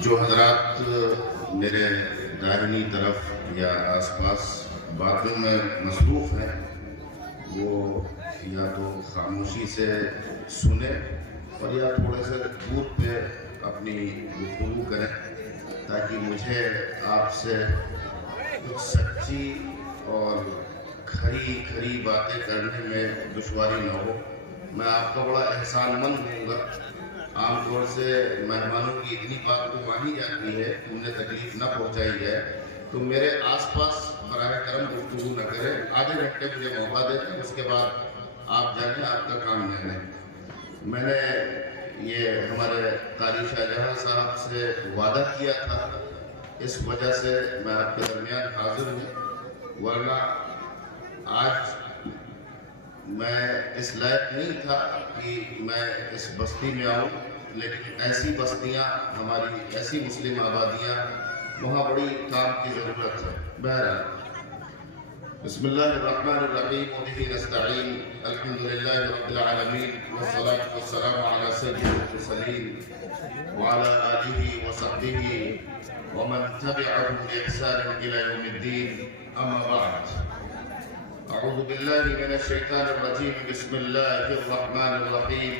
جو حضرات میرے داہنی طرف یا آس پاس باتوں میں مصروف ہیں وہ یا تو خاموشی سے سنیں اور یا تھوڑے سے دور پہ اپنی گفتگو کریں تاکہ مجھے آپ سے کچھ سچی اور کھری باتیں کرنے میں دشواری نہ ہو۔ میں آپ کا بڑا احسان مند ہوں گا۔ عام طور سے مہمانوں کی اتنی بات تو مانی جاتی ہے کہ انہیں تکلیف نہ پہنچائی جائے، تو میرے آس پاس براہ کرم گفتگو نہ کریں۔ آدھے گھنٹے مجھے موقع دیتے ہیں، اس کے بعد آپ جانیں آپ کا کام نہیں ہے۔ میں نے یہ ہمارے قاری شاہ جہاں صاحب سے وعدہ کیا تھا، اس وجہ سے میں آپ کے درمیان حاضر ہوں، ورنہ آج میں اس لائق نہیں تھا کہ میں اس بستی میں آؤں، لیکن ایسی بستیاں ہماری، ایسی مسلم آبادیاں، وہاں بڑی کام کی ضرورت ہے۔ بہرحال بسم اللہ الرحمن الرحیم وبہ نستعین الحمد للہ رب العالمین والصلاة والسلام علی سید المرسلین وعلی آلہ وصحبہ ومن تبعهم بإحسان إلى يوم الدین، اما بعد۔ اعوذ باللہ من الشیطان الرجیم، بسم اللہ الرحمن الرحیم۔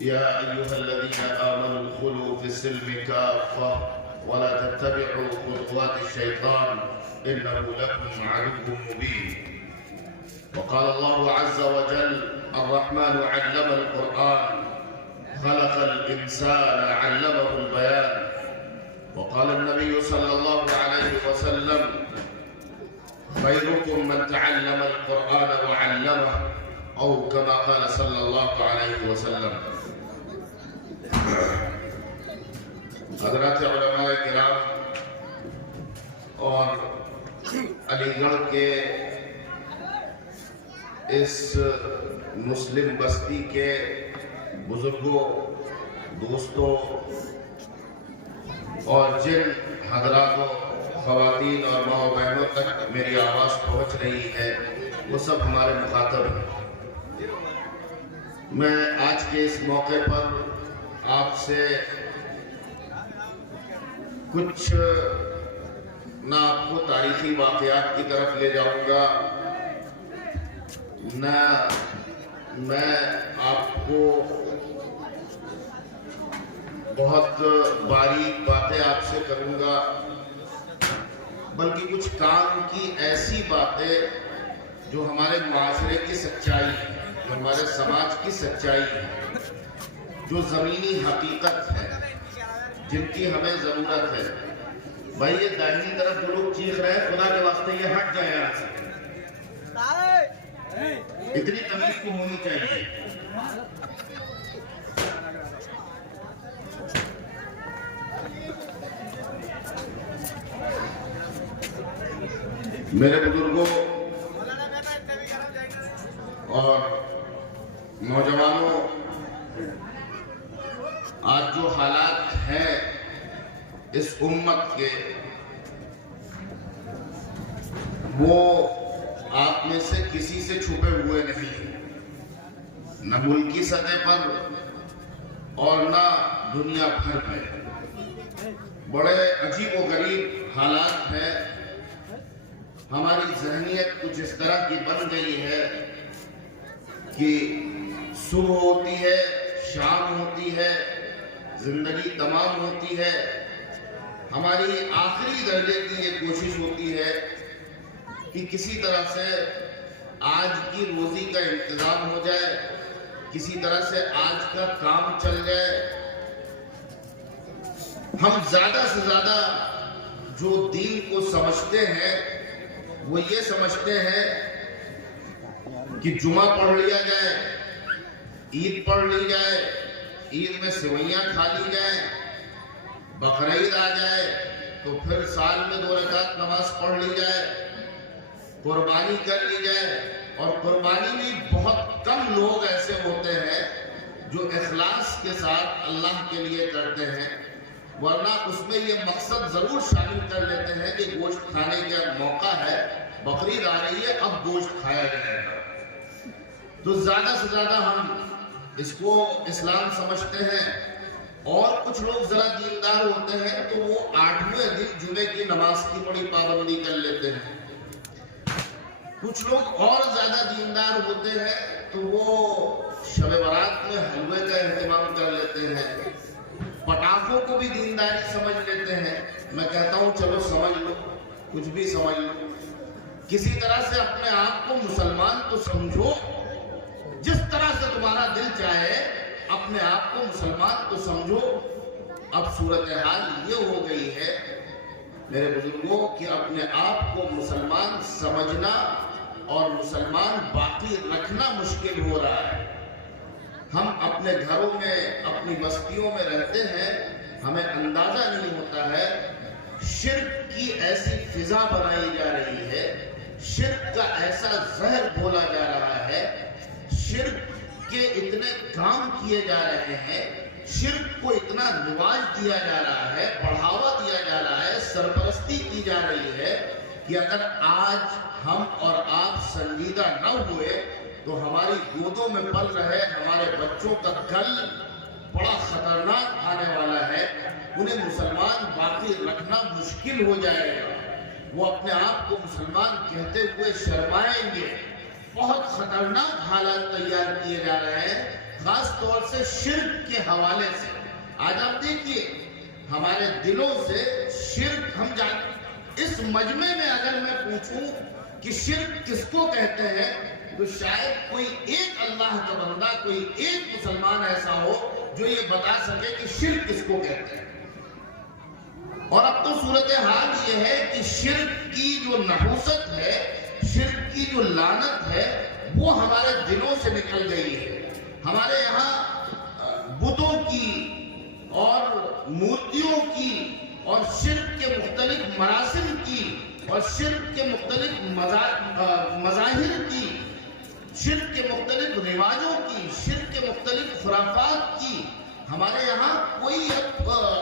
یا ایہا الذین آمنوا ادخلوا فی السلم کافہ ولا تتبعوا خطوات الشیطان انہ لکم عدو مبین۔ وقال اللہ عز وجل الرحمن علم القرآن خلق الانسان علمه البیان۔ وقال النبی صلی اللہ علیہ وسلم خيركم من تعلم القرآن وعلمه، أو كما قال صلى الله عليه وسلم۔ حضرات علماء کرام اور علی گڑھ کے اس مسلم بستی کے بزرگوں، دوستوں اور جن حضراتوں، خواتین اور ماں و بہنوں تک میری آواز پہنچ رہی ہے، وہ سب ہمارے مخاطب ہیں۔ میں آج کے اس موقع پر آپ سے کچھ نہ آپ کو تاریخی واقعات کی طرف لے جاؤں گا، نہ میں آپ کو بہت باریک باتیں آپ سے کروں گا، بلکہ کچھ کام کی ایسی باتیں جو ہمارے معاشرے کی سچائی ہے، جو ہمارے سماج کی سچائی ہے، جو زمینی حقیقت ہے، جن کی ہمیں ضرورت ہے۔ بھائی یہ دائنی طرف جو لوگ چیخ رہے ہیں، خدا کے واسطے یہ ہٹ جائے یہاں سے، اتنی تمیز کو ہونی چاہیے۔ میرے بزرگوں اور نوجوانوں، آج جو حالات ہیں اس امت کے، وہ آپ میں سے کسی سے چھپے ہوئے نہیں، نہ ملکی سطح پر اور نہ دنیا بھر میں۔ بڑے عجیب و غریب حالات ہیں۔ ہماری ذہنیت کچھ اس طرح کی بن گئی ہے کہ صبح ہوتی ہے، شام ہوتی ہے، زندگی تمام ہوتی ہے، ہماری آخری درجے کی یہ کوشش ہوتی ہے کہ کسی طرح سے آج کی روزی کا انتظام ہو جائے، کسی طرح سے آج کا کام چل جائے۔ ہم زیادہ سے زیادہ جو دین کو سمجھتے ہیں وہ یہ سمجھتے ہیں کہ جمعہ پڑھ لیا جائے، عید پڑھ لی جائے، عید میں سوئیاں کھا لی جائیں، بقرعید آ جائے تو پھر سال میں 2 رکعت نماز پڑھ لی جائے، قربانی کر لی جائے۔ اور قربانی بھی بہت کم لوگ ایسے ہوتے ہیں جو اخلاص کے ساتھ اللہ کے لیے کرتے ہیں، ورنہ اس میں یہ مقصد ضرور شامل کر لیتے ہیں کہ گوشت کھانے کا موقع ہے، بقرعید آ رہی ہے، اب گوشت کھایا جائے گا۔ تو زیادہ سے زیادہ ہم اس کو اسلام سمجھتے ہیں، اور کچھ لوگ ذرا دیندار ہوتے ہیں تو وہ 8ویں دن جمعے کی نماز کی بڑی پابندی کر لیتے ہیں. کچھ لوگ اور زیادہ دیندار ہوتے ہیں تو وہ شب برات میں حلوے کا اہتمام کر لیتے ہیں. پٹاخوں کو بھی دینداری سمجھ لیتے ہیں. میں کہتا ہوں چلو سمجھ لو، کچھ بھی سمجھ لو، کسی طرح سے اپنے آپ کو مسلمان تو سمجھو. جس طرح سے تمہارا دل چاہے اپنے آپ کو مسلمان تو سمجھو. اب صورتحال یہ ہو گئی ہے میرے بزرگوں کہ اپنے آپ کو مسلمان سمجھنا اور مسلمان باقی رکھنا مشکل ہو رہا ہے. ہم اپنے گھروں میں اپنی بستیوں میں رہتے ہیں، ہمیں اندازہ نہیں ہوتا ہے شرک کی ایسی فضا بنائی جا رہی ہے، شرک کا ایسا زہر بولا جا رہا ہے، شرک کے اتنے کام کیے جا رہے ہیں، شرک کو اتنا رواج دیا جا رہا ہے، بڑھاوا دیا جا رہا ہے، سرپرستی کی جا رہی ہے کہ اگر آج ہم اور آپ سنجیدہ نہ ہوئے تو ہماری گودوں میں پل رہے ہمارے بچوں کا کل بڑا خطرناک آنے والا ہے. انہیں مسلمان باقی رکھنا مشکل ہو جائے گا. وہ اپنے آپ کو مسلمان کہتے ہوئے شرمائیں گے. بہت خطرناک حالات تیار کیے جا رہے ہیں، خاص طور سے شرک کے حوالے سے. آج آپ دیکھیے ہمارے دلوں سے شرک ہم جانتے. اس مجمع میں اگر میں پوچھوں کہ شرک کس کو کہتے ہیں تو شاید کوئی ایک اللہ کا بندہ، کوئی ایک مسلمان ایسا ہو جو یہ بتا سکے کہ شرک کس کو کہتے ہیں. اور اب تو صورتحال یہ ہے کہ شرک کی جو نحوست ہے، شرک کی جو لعنت ہے، وہ ہمارے دلوں سے نکل گئی ہے. ہمارے یہاں بتوں کی اور مورتیوں کی اور شرک کے مختلف مراسم کی اور شرک کے مختلف مظاہر کی، شرک کے مختلف رواجوں کی، شرک کے مختلف خرافات کی ہمارے یہاں کوئی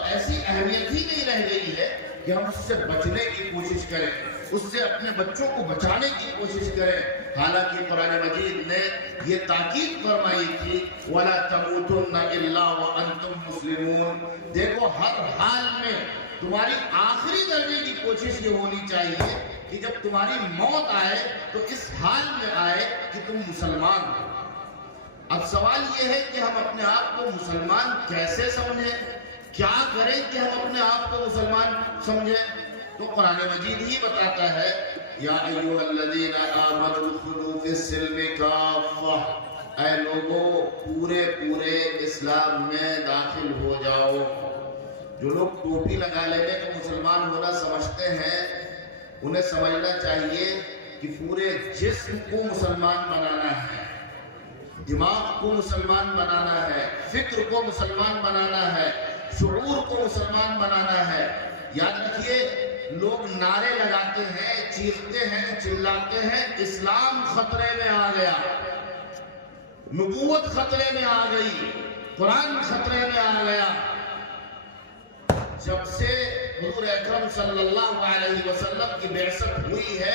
ایسی اہمیت ہی نہیں رہ گئی ہے کہ ہم اس سے بچنے کی کوشش کریں، اس سے اپنے بچوں کو بچانے کی کوشش کریں. حالانکہ قرآن مجید نے یہ تاکید فرمائی تھی وَلَا تَمُوتُنَّ إِلَّا وَأَنْتُمْ مُسْلِمُونَ. دیکھو ہر حال میں تمہاری آخری درجے کی کوشش یہ ہونی چاہیے کہ جب تمہاری موت آئے تو اس حال میں آئے کہ تم مسلمان ہو. اب سوال یہ ہے کہ ہم اپنے آپ کو مسلمان کیسے سمجھیں، کیا کریں کہ ہم اپنے آپ کو مسلمان سمجھیں. تو قرآن مجید ہی بتاتا ہے یا ایھا الذین آمنوا ادخلوا فی السلم کافہ، اے لوگوں پورے اسلام میں داخل ہو جاؤ. جو لوگ ٹوپی لگا لینے کو مسلمان ہونا سمجھتے ہیں انہیں سمجھنا چاہیے کہ پورے جسم کو مسلمان بنانا ہے، دماغ کو مسلمان بنانا ہے، فکر کو مسلمان بنانا ہے، شعور کو مسلمان بنانا ہے. یاد رکھیے لوگ نعرے لگاتے ہیں، چیختے ہیں، چلاتے ہیں اسلام خطرے میں آ گیا، نبوت خطرے میں آ گئی، قرآن خطرے میں آ گیا. جب سے حضور اکرم صلی اللہ علیہ وسلم کی بعثت ہوئی ہے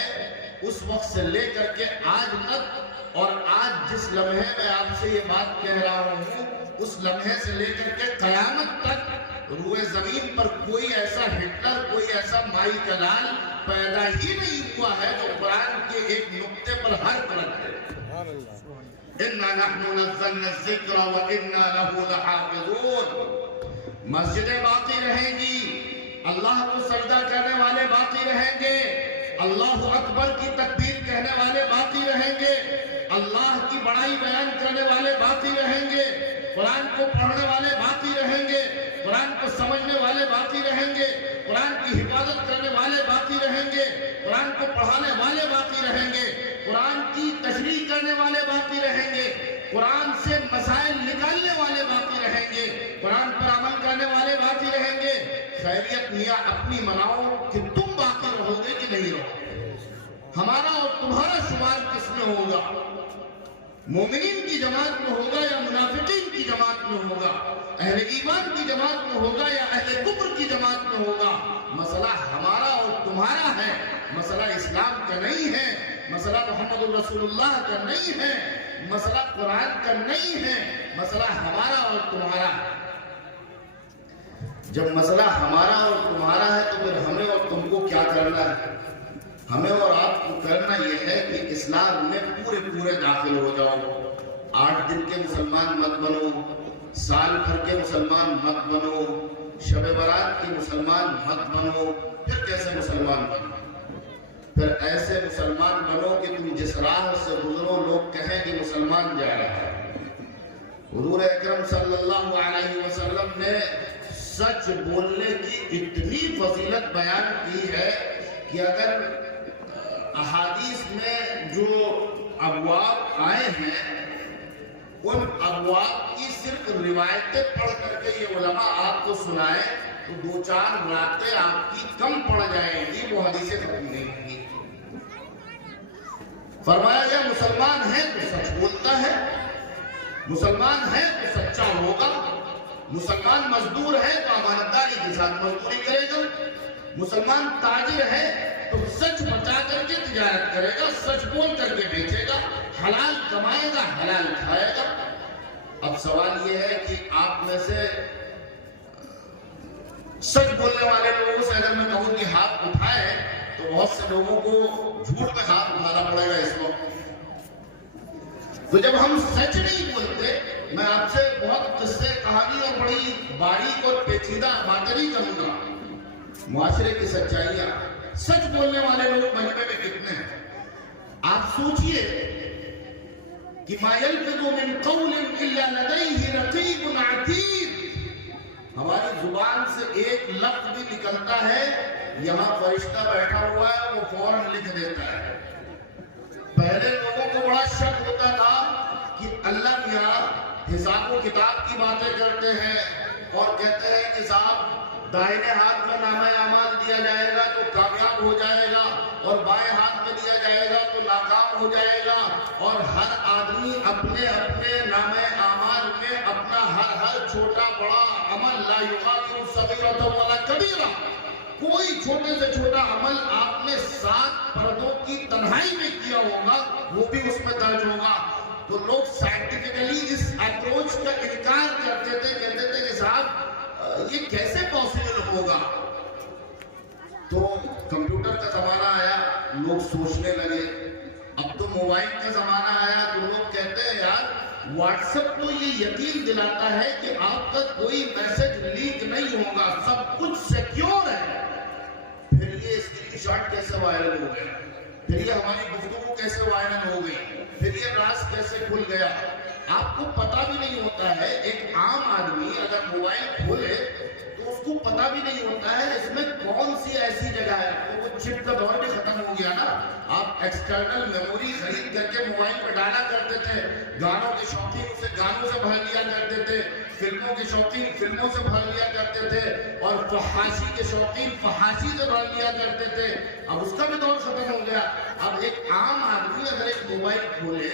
اس وقت سے لے کر کے آج تک، اور آج جس لمحے میں آپ سے یہ بات کہہ رہا ہوں اس لمحے سے لے کر کے قیامت تک روئے زمین پر کوئی ایسا ہٹلر، کوئی ایسا مائی کلال پیدا ہی نہیں ہوا ہے جو قرآن کے ایک نقطے پر حرف رکھے. اِنَّا نَحْنُ نَزَّلْنَا الذِّكْرَ وَإِنَّا لَهُ لَحَافِظُونَ. مسجدیں باقی رہیں گی، اللہ کو سجدہ کرنے والے باقی رہیں گے، اللہ اکبر کی تکبیر کہنے والے باقی رہیں گے، اللہ کی بڑائی بیان کرنے والے باقی رہیں گے، قرآن کو پڑھنے والے باقی رہیں گے، قرآن کو سمجھنے والے باقی رہیں گے، قرآن کی حفاظت کرنے والے باقی رہیں گے، قرآن کو پڑھانے والے باقی رہیں گے، قرآن کی تشریح کرنے والے باقی رہیں گے، قرآن سے مسائل نکالنے والے باقی رہیں گے، قرآن پر عمل کرنے والے باقی رہیں گے. خیریت میاں اپنی مناؤ کہ تم باقی رہو گے کہ نہیں رہو گے. ہمارا اور تمہارا شمار کس میں ہوگا؟ مومنین کی جماعت میں ہوگا یا منافقین کی جماعت میں ہوگا؟ اہل ایمان کی جماعت میں ہوگا یا اہل کفر کی جماعت میں ہوگا؟ مسئلہ ہمارا اور تمہارا ہے، مسئلہ اسلام کا نہیں ہے، مسئلہ محمد رسول اللہ کا نہیں ہے، مسئلہ قرآن کا نہیں ہے، مسئلہ ہمارا اور تمہارا. جب مسئلہ ہمارا اور تمہارا ہے تو پھر ہمیں اور تم کو کیا کرنا ہے؟ ہمیں اور آپ کو کرنا یہ ہے کہ اسلام میں پورے داخل ہو جاؤ. 8 دن کے مسلمان مت بنو، سال بھر کے مسلمان مت بنو، شب برات کے مسلمان مت بنو. پھر کیسے مسلمان بنو؟ پھر ایسے مسلمان بنو کہ تم جس راہ سے گزرو لوگ کہیں کہ مسلمان جا رہا ہے. حضور اکرم صلی اللہ علیہ وسلم نے سچ بولنے کی اتنی فضیلت بیان کی ہے کہ اگر احادیث میں جو ابواب آئے ہیں ان ابواب کی صرف روایتیں پڑھ کر کے یہ علماء آپ کو سنائیں تو 2-4 راتیں آپ کی کم پڑ جائیں گی، وہ حدیثیں ختم نہیں ہوں گی. فرمایا گیا مسلمان ہے تو سچ بولتا ہے، مسلمان ہے تو سچا ہوگا، مسلمان مزدور ہے تو امانتداری کے ساتھ مزدوری کرے گا، مسلمان تاجر ہے تو سچ بچا کر کے تجارت کرے گا، سچ بول کر کے بیچے گا، حلال کمائے گا، حلال کھائے گا. اب سوال یہ ہے کہ آپ میں سے سچ بولنے والے لوگوں سے اگر میں کہوں کہ ہاتھ اٹھائے تو بہت سے لوگوں کو جھوٹ پہ ہاتھ اٹھانا پڑے گا اس وقت. تو جب ہم سچ نہیں بولتے، میں آپ سے بہت قصے کہانی اور بڑی باریک اور پیچیدہ باتیں نہیں کروں گا، معاشرے کی سچائیاں. سچ بولنے والے لوگ مجمع میں کتنے ہیں؟ آپ سوچئے کہ ما یلفظ من قول الا لدیہ رقیب عتید. ہماری زبان سے ایک لفظ بھی نکلتا ہے، یہاں فرشتہ بیٹھا ہوا ہے وہ فوراً لکھ دیتا ہے. پہلے لوگوں کو بڑا شک ہوتا تھا کہ اللہ میاں حساب و کتاب کی باتیں کرتے ہیں اور کہتے ہیں کہ صاحب دائیں ہاتھ میں نامہ اعمال دیا جائے گا تو کامیاب ہو جائے گا اور بائیں ہاتھ میں دیا جائے گا تو ناکام ہو جائے گا، اور ہر آدمی اپنے نامہ اعمال میں اپنا ہر چھوٹا بڑا عمل لا یغادر صغیرۃ ولا کبیرہ، کوئی چھوٹے سے چھوٹا عمل آپ نے 7 پردوں کی تنہائی میں کیا ہوگا وہ بھی اس میں درج ہوگا. تو لوگ سائنٹیفکلی اس اپروچ کا انکار کرتے تھے، کہتے تھے کہ صاحب یہ کیسے پاسبل ہوگا. تو کمپیوٹر کا زمانہ آیا، لوگ سوچنے لگے. اب تو موبائل کا زمانہ آیا تو لوگ کہتے ہیں یار واٹس ایپ تو یہ یقین دلاتا ہے کہ آپ کا کوئی میسج لیک نہیں ہوگا، سب کچھ سیکیور ہے. پھر یہ اسکرین شاٹ کیسے وائرل ہو گیا، پھر یہ ہماری گفتگو کیسے وائرل ہو گئی، پھر یہ راز کیسے کھل گیا. آپ کو پتا بھی نہیں ہوتا ہے. ایک عام آدمی اگر موبائل کھولے تو اس کو پتا بھی نہیں ہوتا ہے اس میں کون سی ایسی جگہ ہے. وہ چپ کا دور بھی ختم ہو گیا نا. آپ ایکسٹرنل میموری خرید کر کے موبائل پہ ڈالا کرتے تھے، گانوں کے شوقین اسے گانوں سے بھر لیا کرتے تھے، فلموں کے شوقین فلموں سے بھر لیا کرتے تھے، اور فحاشی کے شوقین فحاشی سے بھر لیا کرتے تھے. اب اس کا بھی دور ختم ہو گیا. اب ایک عام آدمی اگر ایک موبائل کھولے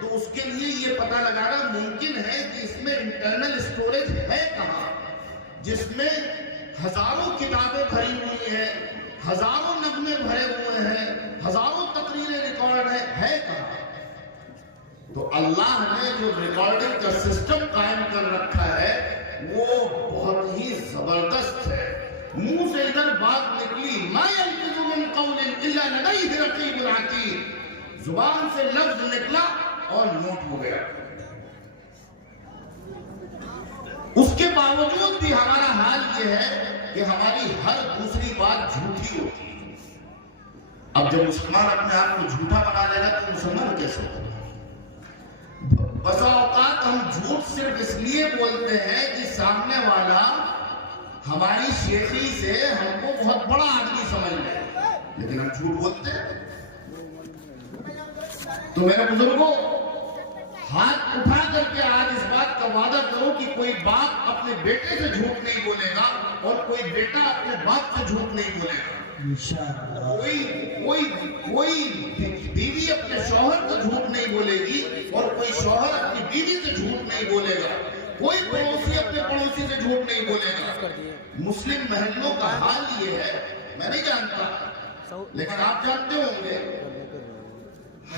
تو اس کے لیے یہ پتا لگانا ممکن ہے کہ اس میں انٹرنل اسٹوریج ہے کہاں، جس میں ہزاروں کتابیں بھری ہوئی ہیں، ہزاروں نغمے بھرے ہوئے ہیں، ہزاروں تقریریں ریکارڈ ہے کہاں. تو اللہ نے جو ریکارڈنگ کا سسٹم قائم کر رکھا ہے وہ بہت ہی زبردست ہے. منہ سے ادھر بات نکلی، ما یلفظ من قول الا لدیہ رقیب عتید، زبان سے لفظ نکلا اور نوٹ ہو گیا. اس کے باوجود بھی ہمارا حال یہ ہے کہ ہماری ہر دوسری بات جھوٹی ہوتی ہے. اب جب مسلمان اپنے آپ کو جھوٹا بنا لے گا تو مسلمان کیسے ہوگا؟ بسا اوقات ہم جھوٹ صرف اس لیے بولتے ہیں کہ سامنے والا ہماری شیخی سے ہم کو بہت بڑا آدمی سمجھ لے، لیکن ہم جھوٹ بولتے ہیں. تو میرے بزرگوں، ہاتھ اٹھا کر کے آج اس بات کا وعدہ کرو کہ کوئی باپ اپنے بیٹے سے جھوٹ نہیں بولے گا اور کوئی بیٹا اپنے باپ سے جھوٹ نہیں بولے گا. کوئی بیوی اپنے شوہر سے جھوٹ نہیں بولے گی اور کوئی شوہر اپنی بیوی سے جھوٹ نہیں بولے گا. کوئی پڑوسی اپنے پڑوسی سے جھوٹ نہیں بولے گا. مسلم محلوں کا حال یہ ہے، میں نہیں جانتا لیکن آپ جانتے ہوں گے،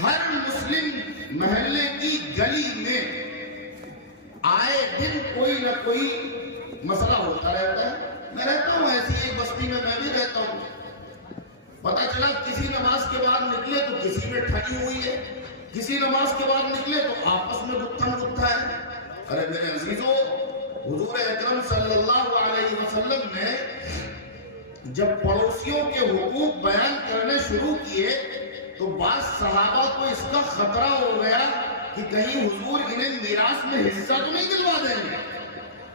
ہر مسلم محلے کی گلی میں آئے دن کوئی نہ کوئی مسئلہ ہوتا رہتا ہے. لگی ہوئی ہے، کسی نماز کے بعد نکلے تو آپس میں گتھم گتھا ہے۔ ارے میرے عزیزو، حضور اکرم صلی اللہ علیہ وسلم نے جب پڑوسیوں کے حقوق بیان کرنے شروع کیے تو بعض صحابہ کو اس کا خطرہ ہو گیا کہ کہیں حضور انہیں میراث میں حصہ تو نہیں دلوا دیں گے،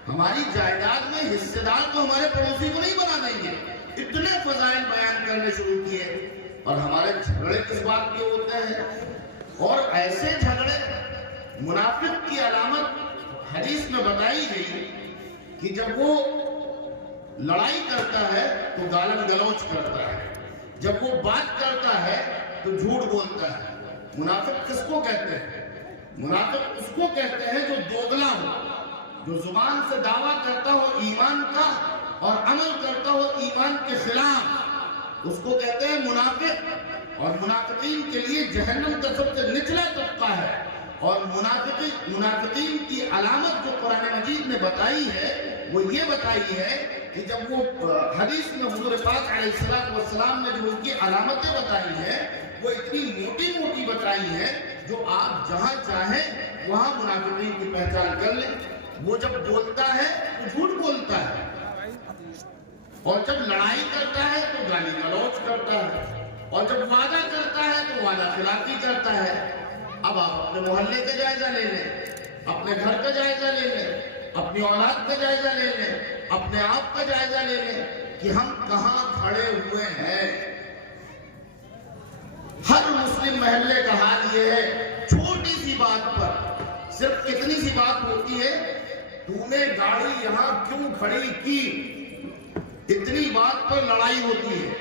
ہماری جائیداد میں حصے دار تو ہمارے پڑوسی کو نہیں بنا دیں گے۔ اتنے فضائل بیان کرنے شروع کیے، اور ہمارے جھگڑے کس بات کے ہوتے ہیں؟ اور ایسے جھگڑے، منافق کی علامت حدیث میں بتائی گئی کہ جب وہ لڑائی کرتا ہے تو گالن گلوچ کرتا ہے، جب وہ بات کرتا ہے تو جھوٹ بولتا ہے۔ منافق کس کو کہتے ہیں؟ منافق اس کو کہتے ہیں جو دوگلا ہو، جو زبان سے دعویٰ کرتا ہو ایمان کا اور عمل کرتا ہو ایمان کے خلاف، اس کو کہتے ہیں منافق۔ اور منافقین کے لیے جہنم کا سب سے نچلا طبقہ ہے، اور منافقین کی علامت جو قرآن مجید نے بتائی ہے وہ یہ بتائی ہے کہ جب وہ حدیث میں حضور پاک علیہ السلام نے جو ان کی علامتیں بتائی ہیں وہ اتنی موٹی موٹی بتائی ہیں جو آپ جہاں چاہیں وہاں منافقین کی پہچان کر لیں۔ وہ جب بولتا ہے تو جھوٹ بولتا ہے، اور جب لڑائی کرتا ہے تو گالی گلوچ کرتا ہے، اور جب وعدہ کرتا ہے تو وعدہ خلافی کرتا ہے۔ اب آپ اپنے محلے کا جائزہ لے لیں، اپنے گھر کا جائزہ لے لیں، اپنی اولاد کا جائزہ لے لیں، اپنے آپ کا جائزہ لے لیں کہ ہم کہاں کھڑے ہوئے ہیں۔ ہر مسلم محلے کا حال یہ ہے، چھوٹی سی بات پر صرف کتنی سی بات ہوتی ہے، تو نے گاڑی یہاں کیوں کھڑی کی، اتنی بات پر لڑائی ہوتی ہے۔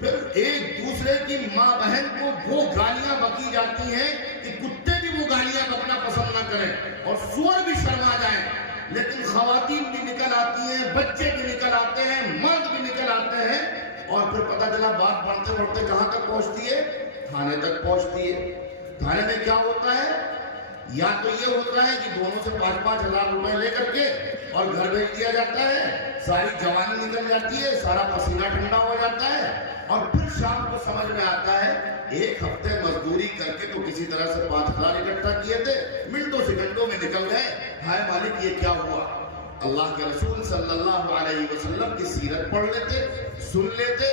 پھر ایک دوسرے کی ماں بہن کو وہ گالیاں بکی جاتی ہیں کہ کتے بھی وہ گالیاں بکنا پسند نہ کریں اور سور بھی شرما جائیں، لیکن خواتین بھی نکل آتی ہیں، بچے بھی نکل آتے ہیں، مرد بھی نکل آتے ہیں، اور پھر پتہ چلا بات بڑھتے بڑھتے کہاں تک پہنچتی ہے؟ تھانے تک پہنچتی ہے۔ تھانے میں کیا ہوتا ہے؟ یا تو یہ ہوتا ہے کہ دونوں سے 5-5 ہزار روپے لے کر کے اور گھر بھیج دیا جاتا ہے، ساری جوانی نکل جاتی ہے، سارا پسینہ ٹھنڈا ہو جاتا ہے، اور پھر شام کو سمجھ میں آتا ہے ایک ہفتے مزدوری کر کے تو کسی طرح سے 5 ہزار اکٹھا کیے تھے، منٹوں سیکنڈوں میں نکل گئے، ہائے مالک یہ کیا ہوا؟ اللہ کے رسول صلی اللہ علیہ وسلم کی سیرت پڑھ لیتے، سن لیتے،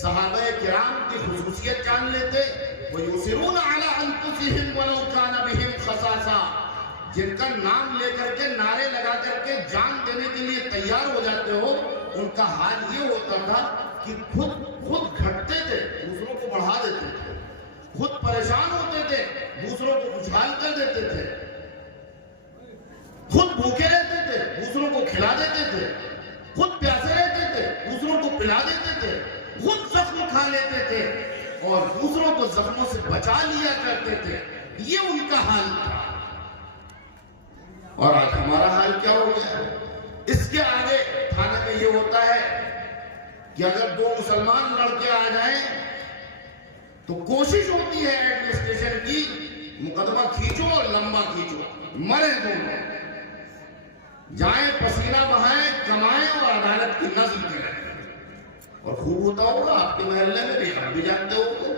صحابہ کرام کی خصوصیت جان لیتے۔ وَيُؤْثِرُونَ عَلَىٰ أَنفُسِهِمْ وَلَوْ كَانَ بِهِمْ خَصَاصَةٌ، جن کا نام لے کر کے نعرے لگا کر کے جان دینے کے لیے تیار ہو جاتے ہو، ان کا حال یہ ہوتا تھا کہ خود گھٹتے تھے، دوسروں کو بڑھا دیتے تھے، خود پریشان ہوتے تھے، دوسروں کو خوشحال کر دیتے تھے، خود بھوکے رہتے تھے، دوسروں کو کھلا دیتے تھے، خود پیاسے رہتے تھے، دوسروں کو پلا دیتے تھے، خود زخم کھا لیتے تھے اور دوسروں کو زخموں سے بچا لیا کرتے تھے۔ یہ ان کا حال تھا، اور آج ہمارا حال کیا ہو گیا؟ اس کے آگے تھانے میں یہ ہوتا ہے کہ اگر 2 مسلمان لڑکے آ جائیں تو کوشش ہوتی ہے ایڈمنسٹریشن کی مقدمہ کھینچو اور لمبا کھینچو، مرے دونوں، جائیں پسینہ بہائیں، کمائیں اور عدالت کی نظم کریں۔ اور خوب ہوتا ہوگا آپ کے محلے میں بھی، آپ بھی جانتے ہو،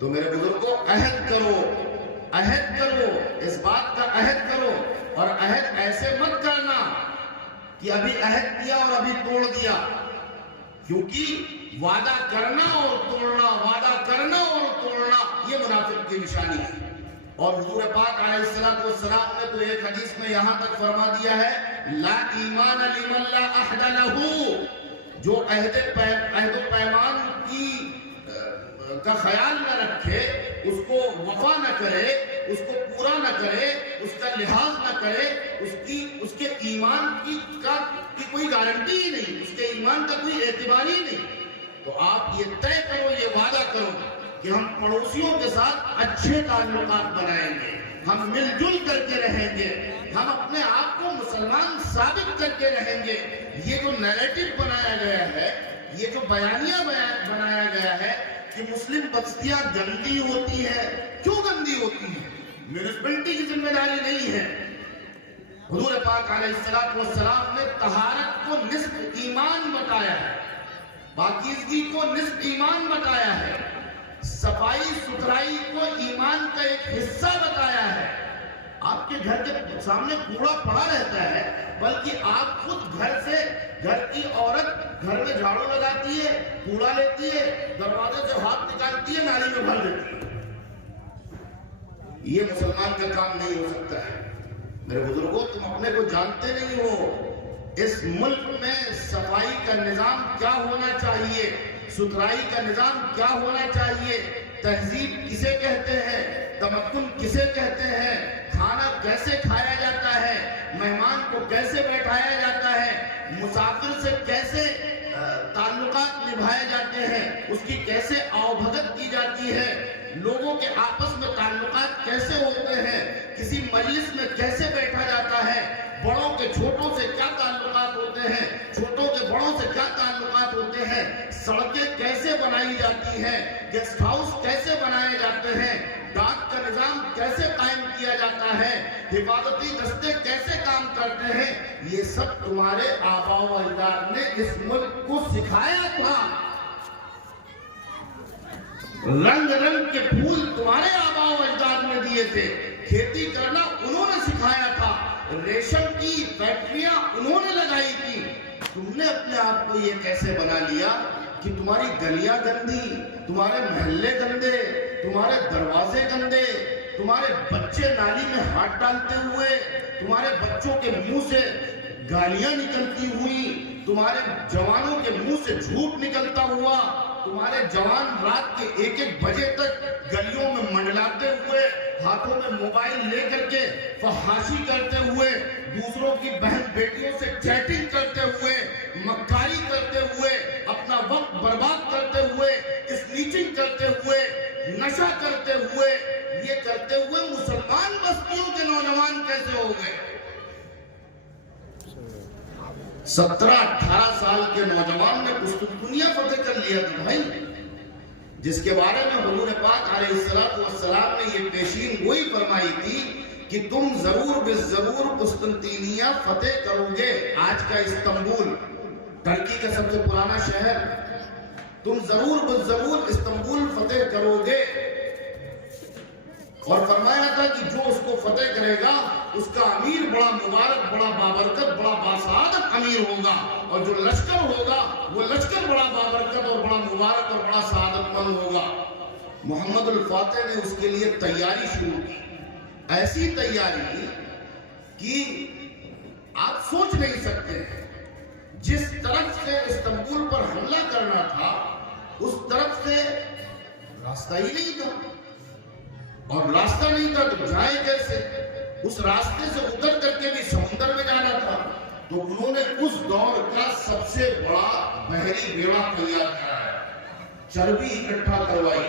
تو میرے بزرگوں عہد کرو، عہد کرو، اس بات کا عہد کرو، اور عہد ایسے مت کرنا کہ ابھی عہد کیا اور ابھی توڑ دیا، کیونکہ وعدہ کرنا اور توڑنا، وعدہ کرنا اور توڑنا یہ منافق کی نشانی ہے۔ اور حضور پاک علیہ السلام نے تو ایک حدیث میں یہاں تک فرما دیا ہے، لا ایمان لمن لا عہد لہ، جو عہد و پیمان کا خیال نہ رکھے، اس کو وفا نہ کرے، اس کو پورا نہ کرے، اس کا لحاظ نہ کرے، اس کے ایمان کی کوئی گارنٹی ہی نہیں، اس کے ایمان کا کوئی اعتبار ہی نہیں۔ تو آپ یہ طے کرو، یہ وعدہ کرو کہ ہم پڑوسیوں کے ساتھ اچھے تعلقات بنائیں گے، ہم مل جل کر کے رہیں گے، ہم اپنے آپ کو مسلمان ثابت کر کے رہیں گے۔ یہ جو نیریٹو بنایا گیا ہے، یہ جو بیانیہ بنایا گیا ہے کہ مسلم بستیاں گندی ہوتی ہیں، کیوں گندی ہوتی ہیں؟ میونسپلٹی کی ذمہ داری نہیں ہے۔ حضور پاک علیہ السلام نے طہارت کو نصف ایمان بتایا ہے، پاکیزگی کو نصف ایمان بتایا ہے۔ صفائی ستھرائی کو ایمان کا ایک حصہ بتایا ہے۔ آپ کے گھر کے سامنے کوڑا پڑا رہتا ہے، بلکہ آپ خود گھر سے، گھر کی عورت گھر میں جھاڑو لگاتی ہے، کوڑا لیتی ہے، دروازے سے ہاتھ نکالتی ہے، نالی میں بھر دیتی ہے۔ یہ مسلمان کا کام نہیں ہو سکتا ہے۔ میرے بزرگوں، تم اپنے کو جانتے نہیں ہو۔ اس ملک میں صفائی کا نظام کیا ہونا چاہیے، ستھرائی کا نظام کیا ہونا چاہیے، تہذیب کسے کہتے ہیں، تمدن کسے کہتے ہیں، کھانا کیسے کھایا جاتا ہے، مہمان کو کیسے بیٹھایا جاتا ہے، مسافر سے کیسے تعلقات نبھائے جاتے ہیں، اس کی کیسے آؤ بھگت کی جاتی ہے، لوگوں کے آپس میں تعلقات کیسے ہوتے ہیں، کسی مجلس میں کیسے بیٹھا جاتا ہے، بڑوں کے چھوٹوں سے کیا تعلقات ہوتے ہیں، چھوٹوں کے بڑوں سے کیا تعلقات ہوتے ہیں، سڑکیں کیسے بنائی جاتی ہیں، گیسٹ ہاؤس کیسے بنائے جاتے ہیں، ڈاک کا نظام کیسے قائم کیا جاتا ہے، حفاظتی دستے کیسے کام کرتے ہیں، یہ سب تمہارے آباء و اجداد نے اس ملک کو سکھایا تھا۔ رنگ رنگ کے پھول تمہارے آباء و اجداد نے دیے تھے، کھیتی کرنا انہوں نے سکھایا تھا، ریشم کی فیکٹریاں انہوں نے لگائی تھی۔ تم نے اپنے آپ کو یہ کیسے بنا لیا کہ تمہاری گلیاں گندی، تمہارے محلے گندے، تمہارے دروازے گندے، تمہارے بچے نالی میں ہاتھ ڈالتے ہوئے، تمہارے بچوں کے منہ سے گالیاں نکلتی ہوئی، تمہارے جوانوں کے منہ سے جھوٹ نکلتا ہوا، تمہارے جوان رات کے 1-1 بجے تک گلیوں میں منڈلاتے ہوئے، ہاتھوں میں موبائل لے کر کے فحاشی کرتے ہوئے، دوسروں کی بہن بیٹیوں سے چیٹنگ کرتے ہوئے، مکاری کرتے ہوئے، اپنا وقت برباد کرتے ہوئے، اسنیچنگ کرتے ہوئے، نشہ کرتے ہوئے، یہ کرتے ہوئے مسلمان بستیوں کے نوجوان کیسے ہو گئے؟ 17-18 سال کے نوجوان نے قسطنطنیہ فتح کر لیا تھا بھائی، جس کے بارے میں حضور پاک علیہ السلام نے یہ پیشین گوئی فرمائی تھی کہ تم ضرور بالضرور قسطنطنیہ فتح کرو گے، آج کا استنبول، ترکی کا سب سے پرانا شہر، تم ضرور بالضرور استنبول فتح کرو گے۔ اور فرمایا تھا کہ جو اس کو فتح کرے گا اس کا امیر بڑا مبارک، بڑا بابرکت، بڑا باسعادت امیر ہوگا، اور جو لشکر ہوگا وہ لشکر بڑا بابرکت اور بڑا مبارک اور بڑا سعادت مند ہوگا۔ محمد الفاتح نے اس کے لیے تیاری شروع کی، ایسی تیاری کہ آپ سوچ نہیں سکتے، جس طرف سے استنبول پر حملہ کرنا تھا اس طرف سے راستہ ہی نہیں تھا، اور راستہ نہیں تھا تو جائے کیسے؟ اس راستے سے اتر کر کے بھی سمندر میں جانا تھا، تو انہوں نے اس دور کا سب سے بڑا بحری بیڑا تیار کرایا، چربی اکٹھا کروائی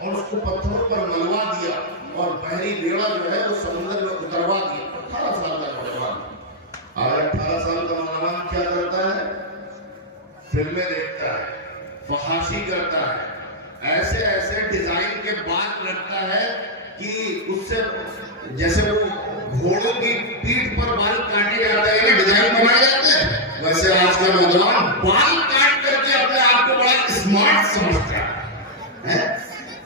اور اس کو پتھروں پر ملوا دیا، اور بحری بیڑا جو ہے وہ سمندر میں اتروا دیا۔ 18 سال کا نوجوان، اور 18 سال کا نوجوان کیا کرتا ہے؟ فلمیں دیکھتا ہے، فحاشی کرتا ہے، ایسے ایسے ڈیزائن کے بال رکھتا ہے کہ اس سے جیسے وہ گھوڑوں کی پیٹھ پر بال کاٹے جاتے ہیں نا، ڈیزائن بنائے جاتے ہیں، ویسے آج کا نوجوان بال کاٹ کر کے اپنے آپ کو بڑا اسمارٹ سمجھتا ہے۔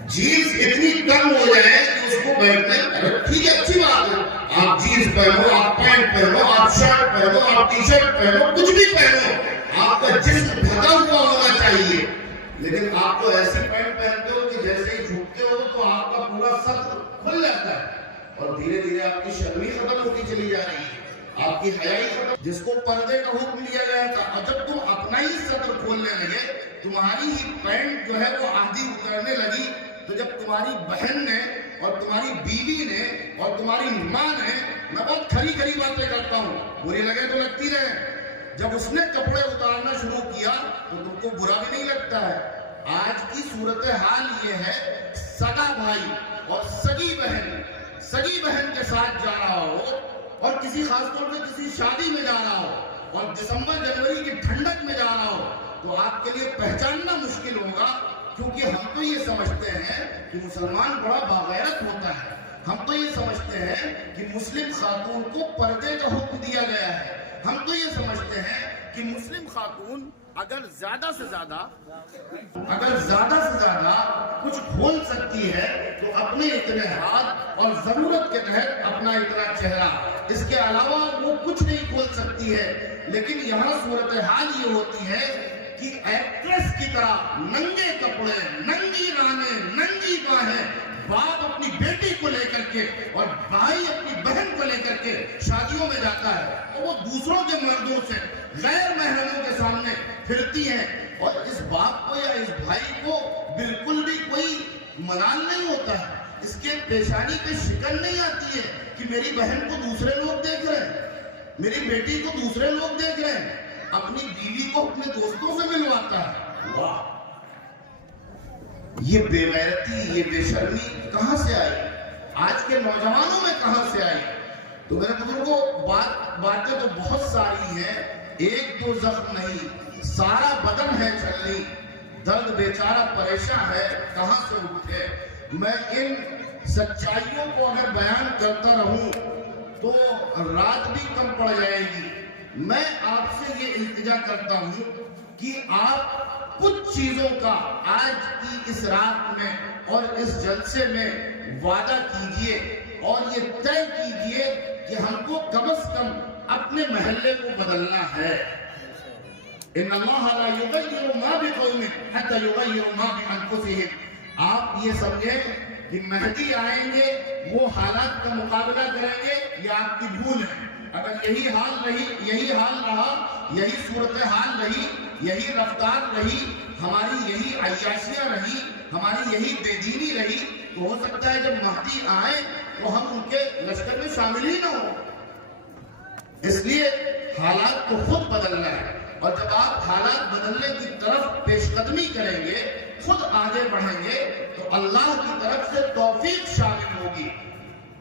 جینس اتنی کم ہو جائے کہ اس کو بیٹھنے، ٹھیک ہے اچھی بات ہے، آپ جینس پہنو، آپ پینٹ پہنو، آپ شرٹ پہنو، آپ ٹی شرٹ پہنو، کچھ بھی پہنو، آپ کا جسم ڈھکا ہوا ہونا چاہیے، لیکن آپ تو ایسی پینٹ پہنتے ہو کہ جیسے ہی جھکتے ہو تو آپ کا پورا سطر کھل جاتا ہے، اور دھیرے دھیرے آپ کی شرمی ختم ہوتی چلی جا رہی ہے، آپ کی حیائی ختم، جس کو پردے کا حکم دیا گیا تھا، اور جب تم اپنا ہی سطر کھولنے لگے، تمہاری ہی پینٹ جو ہے وہ آدھی اترنے لگی، تو جب تمہاری بہن نے اور تمہاری بیوی نے اور تمہاری ماں نے، میں بہت کھری کھری باتیں کرتا ہوں، بری لگے تو لگتی رہے، جب اس نے کپڑے اتارنا شروع کیا تو تم کو برا بھی نہیں لگتا ہے۔ آج کی صورتحال یہ ہے، سگا بھائی اور سگی بہن کے ساتھ جا رہا ہو، اور کسی خاص طور پہ کسی شادی میں جا رہا ہو، اور دسمبر جنوری کی ٹھنڈک میں جا رہا ہو، تو آپ کے لیے پہچاننا مشکل ہوگا، کیونکہ ہم تو یہ سمجھتے ہیں کہ مسلمان بڑا باغیرت ہوتا ہے، ہم تو یہ سمجھتے ہیں کہ مسلم خاتون کو پردے کا حکم دیا گیا ہے، ہم تو یہ سمجھتے ہیں کہ مسلم خاتون اگر زیادہ سے زیادہ کچھ کھول سکتی ہے تو اپنے اتنے ہاتھ اور ضرورت کے تحت اپنا اتنا چہرہ، اس کے علاوہ وہ کچھ نہیں کھول سکتی ہے۔ لیکن یہاں صورتحال یہ ہوتی ہے کہ ایکٹریس کی طرح ننگے کپڑے، ننگی رانیں، ننگی باہیں، باپ اپنی بیٹی کو لے کر کے اور بھائی اپنی بہن کو لے کر کے شادیوں میں جاتا ہے، تو وہ دوسروں کے مردوں سے غیر محرموں کے سامنے پھرتی ہیں، اور اس باپ کو یا اس بھائی کو بالکل بھی کوئی ملال نہیں ہوتا ہے، اس کے پیشانی پہ شکن نہیں آتی ہے کہ میری بہن کو دوسرے لوگ دیکھ رہے ہیں، میری بیٹی کو دوسرے لوگ دیکھ رہے ہیں، اپنی بیوی کو اپنے دوستوں سے ملواتا ہے۔ واہ، یہ بے غیرتی، یہ بے شرمی کہاں سے آئی؟ آج کے نوجوانوں میں کہاں سے آئی؟ تو میرے بزرگوں، باتیں تو بہت ساری ہیں، ایک دو زخم نہیں، سارا بدن ہے چھلنی، درد بیچارہ پریشان ہے، کہاں سے اٹھے؟ میں ان سچائیوں کو اگر بیان کرتا رہوں تو رات بھی کم پڑ جائے گی۔ میں آپ سے یہ التجا کرتا ہوں کہ آپ کچھ چیزوں کا آج کی اس رات میں اور اس جلسے میں وعدہ کیجئے اور یہ طے کیجئے کہ ہم کو کم از کم اپنے محلے کو بدلنا ہے۔ ان اللہ لا یغیر ما بقوم حتی یغیروا ما بانفسہم۔ آپ یہ سمجھیں کہ مہدی آئیں گے، وہ حالات کا مقابلہ کریں گے، یہ آپ کی بھول ہے۔ اگر یہی حال رہا، یہی صورتحال رہی، یہی رفتار رہی، ہماری یہی عیاشیاں رہی، ہماری یہی بے دینی رہی، تو ہو سکتا ہے جب مہدی آئیں تو ہم ان کے لشکر میں شامل ہی نہ ہوں۔ اس لیے حالات کو خود بدلنا ہے، اور جب آپ حالات بدلنے کی طرف پیش قدمی کریں گے، خود آگے بڑھیں گے، تو اللہ کی طرف سے توفیق شامل ہوگی۔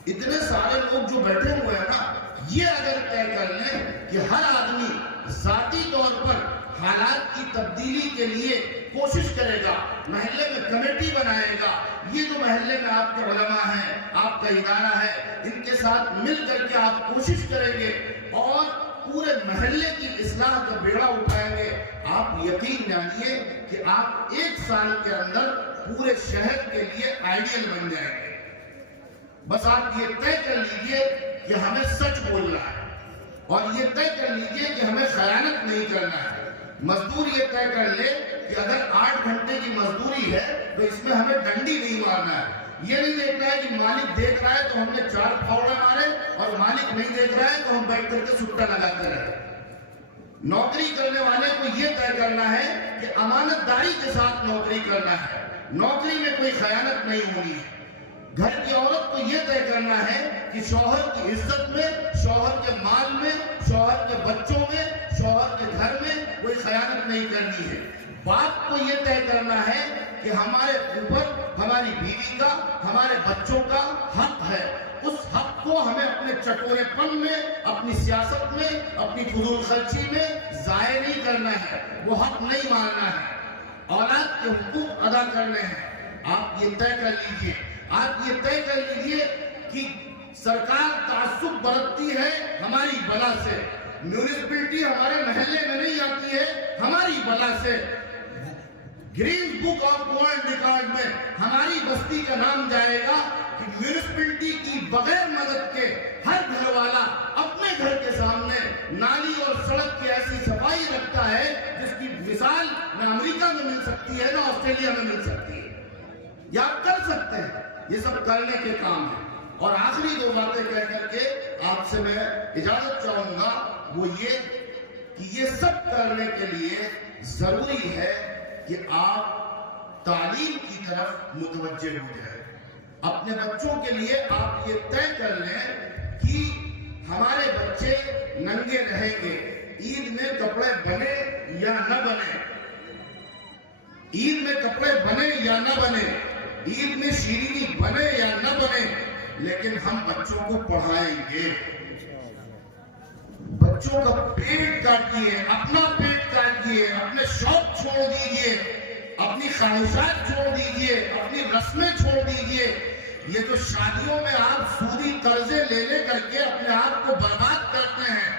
اتنے سارے لوگ جو بیٹھے ہوئے ہیں نا، یہ اگر طے کر لیں کہ ہر آدمی ذاتی طور پر حالات کی تبدیلی کے لیے کوشش کرے گا، محلے میں کمیٹی بنائے گا، یہ جو محلے میں آپ کے علماء ہیں، آپ کا ادارہ ہے، ان کے ساتھ مل کر کے آپ کوشش کریں گے اور پورے محلے کی اصلاح کا بیڑا اٹھائیں گے، آپ یقین جانیے کہ آپ ایک سال کے اندر پورے شہر کے لیے آئیڈیل بن جائیں گے۔ بس آپ یہ طے کر لیجئے کہ ہمیں سچ بولنا ہے، اور یہ طے کر لیجئے کہ ہمیں خیانت نہیں کرنا ہے۔ مزدور یہ طے کر لے کہ اگر 8 گھنٹے کی مزدوری ہے تو اس میں ہمیں ڈنڈی نہیں مارنا ہے۔ یہ نہیں دیکھنا ہے کہ مالک دیکھ رہا ہے تو ہم نے 4 پھاوڑے مارے، اور مالک نہیں دیکھ رہا ہے تو ہم بیٹھ کر کے سٹا لگاتے رہے۔ نوکری کرنے والے کو یہ طے کرنا ہے کہ امانت داری کے ساتھ نوکری کرنا ہے، نوکری میں کوئی خیانت نہیں ہونی ہے۔ گھر کی عورت کو یہ طے کرنا ہے کہ شوہر کی عزت میں، شوہر کے مال میں، شوہر کے بچوں میں، شوہر کے گھر میں کوئی خیانت نہیں کرنی ہے۔ باپ کو یہ طے کرنا ہے کہ ہمارے اوپر ہماری بیوی کا، ہمارے بچوں کا حق ہے، اس حق کو ہمیں اپنے چٹورے پن میں، اپنی سیاست میں، اپنی فضول خرچی میں ضائع نہیں کرنا ہے، وہ حق نہیں ماننا ہے، اولاد کے حقوق ادا کرنے ہیں۔ آپ یہ طے کر لیجئے، آپ یہ طے کر لیجئے کہ سرکار تعصب برتتی ہے ہماری بلا سے، میونسپلٹی ہمارے محلے میں نہیں آتی ہے ہماری بلا سے، green book of world record میں ہماری بستی کا نام جائے گا کہ میونسپلٹی کی بغیر مدد کے ہر گھر والا اپنے گھر کے سامنے نالی اور سڑک کی ایسی صفائی رکھتا ہے جس کی مثال نہ امریکہ میں مل سکتی ہے نہ آسٹریلیا میں مل سکتی ہے۔ یہ آپ کر سکتے ہیں، یہ سب کرنے کے کام ہیں۔ اور آخری 2 باتیں کہہ کر کے آپ سے میں اجازت چاہوں گا، وہ یہ کہ یہ سب کرنے کے لیے ضروری ہے کہ آپ تعلیم کی طرف متوجہ ہو جائیں۔ اپنے بچوں کے لیے آپ یہ طے کر لیں کہ ہمارے بچے ننگے رہیں گے، عید میں کپڑے بنے یا نہ بنے، عید میں کپڑے بنے یا نہ بنے، عید میں شیرینی بنے یا نہ بنے، لیکن ہم بچوں کو پڑھائیں گے۔ بچوں کا پیٹ کاٹیے، اپنا پیٹ کاٹیے، اپنے شوق چھوڑ دیجئے، اپنی خواہشات چھوڑ دیجئے، اپنی رسمیں چھوڑ دیجئے۔ یہ جو شادیوں میں آپ سودی قرضے لے کر کے اپنے آپ کو برباد کرتے ہیں،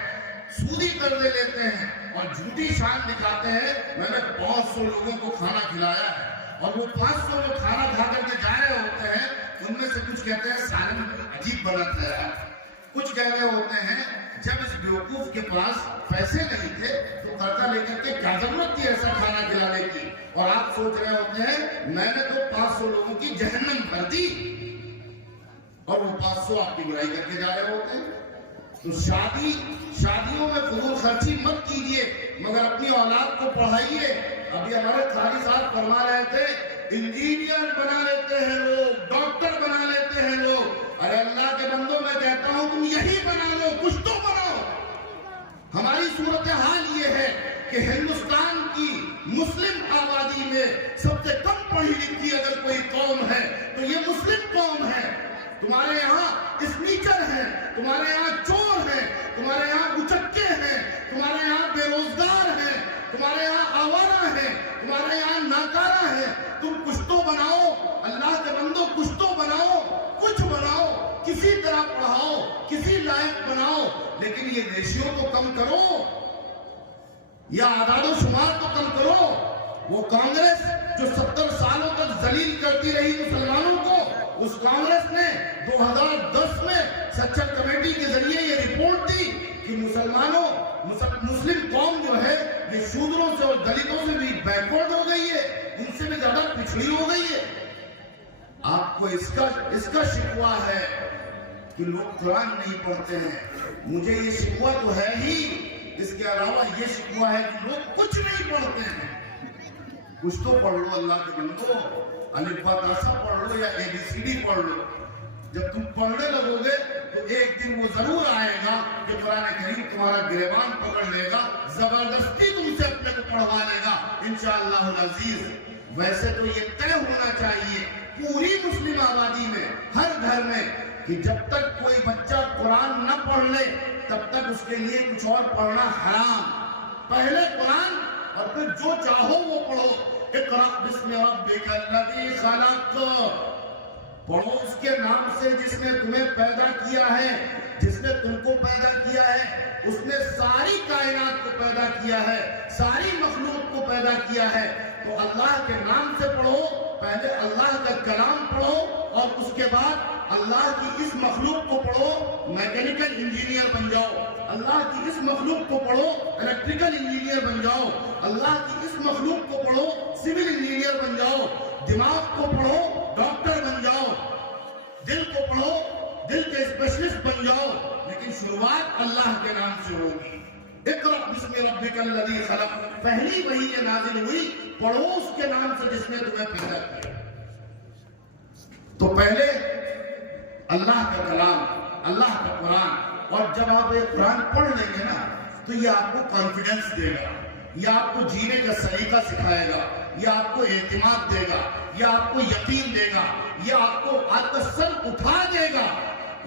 سودی قرضے لیتے ہیں اور جھوٹی شان دکھاتے ہیں میں نے 500 لوگوں کو کھانا کھلایا ہے، اور وہ 500 لوگ کھانا کھا کر کے جا رہے ہوتے ہیں، ان میں سے کچھ کہتے ہیں سالن عجیب بناتا ہے، کچھ کہہ رہے ہوتے ہیں جب اس بیوقوف کے پاس پیسے نہیں تھے تو قرضہ لے کر کے کیا ضرورت تھی ایسا کھانا کھلانے کی، اور آپ سوچ رہے ہوتے ہیں میں نے تو 500 لوگوں کی جہنم بھر دی، اور وہ 500 آپ کی برائی کر کے جا رہے ہوتے ہیں۔ تو شادیوں میں فضول خرچی مت کیجیے، مگر اپنی اولاد کو پڑھائیے۔ ابھی ہمارے قاری صاحب فرما رہے تھے انجینئر بنا لیتے ہیں لوگ، ڈاکٹر بنا لیتے ہیں لوگ، ارے اللہ کے بندوں میں کہتا ہوں تم یہی بنا لو، کچھ تو بناؤ۔ ہماری صورتحال یہ ہے کہ ہندوستان کی مسلم آبادی میں سب سے کم پڑھی لکھی اگر کوئی قوم ہے تو یہ مسلم قوم ہے۔ تمہارے یہاں اسنیچر ہیں، تمہارے یہاں چور ہیں، تمہارے یہاں اچکے ہیں، تمہارے یہاں بے روزگار ہیں، تمہارے یہاں آوارہ ہیں، تمہارے یہاں ناکارہ ہیں۔ تم کچھ تو بناؤ، اللہ کے بندو کچھ تو بناؤ، کچھ بناؤ، کسی طرح پڑھاؤ، کسی لائق بناؤ، لیکن یہ ریشیو تو کم کرو، یا اعداد و شمار تو کم کرو۔ وہ کانگریس جو 70 سالوں تک ذلیل کرتی رہی مسلمانوں کو، اس کانگریس نے 2010 میں سچر کمیٹی کے ذریعے یہ رپورٹ دی کہ مسلم قوم جو ہے یہ شودروں سے اور دلتوں سے بھی بیکورڈ ہو گئی ہے، ان سے بھی زیادہ پچھڑی ہو گئی ہے۔ آپ کو اس کا شکوہ ہے کہ لوگ قرآن نہیں پڑھتے ہیں، مجھے یہ شکوہ تو ہے ہی، اس کے علاوہ یہ شکوہ ہے کہ لوگ کچھ نہیں پڑھتے ہیں۔ کچھ تو پڑھ لو اللہ کے بندو، الف با تا سا پڑھ لو یا ABCD پڑھ لو۔ جب تم پڑھنے لگو گے تو ایک دن وہ ضرور آئے گا کہ قرآن کریم تمہارا گریبان پکڑ لے گا، زبردستی تم سے اپنے کو پڑھوا لے گا انشاءاللہ العزیز۔ ویسے تو یہ طے ہونا چاہیے پوری مسلم آبادی میں، ہر گھر میں، کہ جب تک کوئی بچہ قرآن نہ پڑھ لے تب تک اس کے لیے کچھ اور پڑھنا حرام۔ پہلے قرآن اور پھر جو چاہو وہ پڑھو۔ اقرأ بسم ربک الذی خلق، پڑھو اس کے نام سے جس نے تمہیں پیدا کیا ہے، جس نے تم کو پیدا کیا ہے، اس نے ساری کائنات کو پیدا کیا ہے، ساری مخلوق کو پیدا کیا ہے۔ تو اللہ کے نام سے پڑھو، پہلے اللہ کا کلام پڑھو اور اس کے بعد اللہ کی اس مخلوق کو پڑھو، میکینیکل انجینئر بن جاؤ۔ اللہ کی اس مخلوق کو پڑھو، الیکٹریکل انجینئر بن جاؤ۔ اللہ کی اس مخلوق کو پڑھو، سول انجینئر بن جاؤ۔ دماغ کو پڑھو، ڈاکٹر بن جاؤ۔ دل کو پڑھو، دل کے اسپیشلسٹ بن جاؤ۔ لیکن شروعات اللہ کے نام سے ہوگی۔ اقرأ بسم ربک الذی خلق، پہلی وحی یہ نازل ہوئی، پڑھو اس کے نام سے جس نے تمہیں پیدا کیا۔ تو پہلے اللہ کا کلام، اللہ کا قرآن، اور جب آپ یہ قرآن پڑھ لیں گے نا تو یہ آپ کو کانفیڈنس دے گا، یہ آپ کو جینے کا سلیقہ سکھائے گا، یہ آپ کو اعتماد دے گا، یہ آپ کو یقین دے گا، یہ آپ کا سر اٹھا دے گا،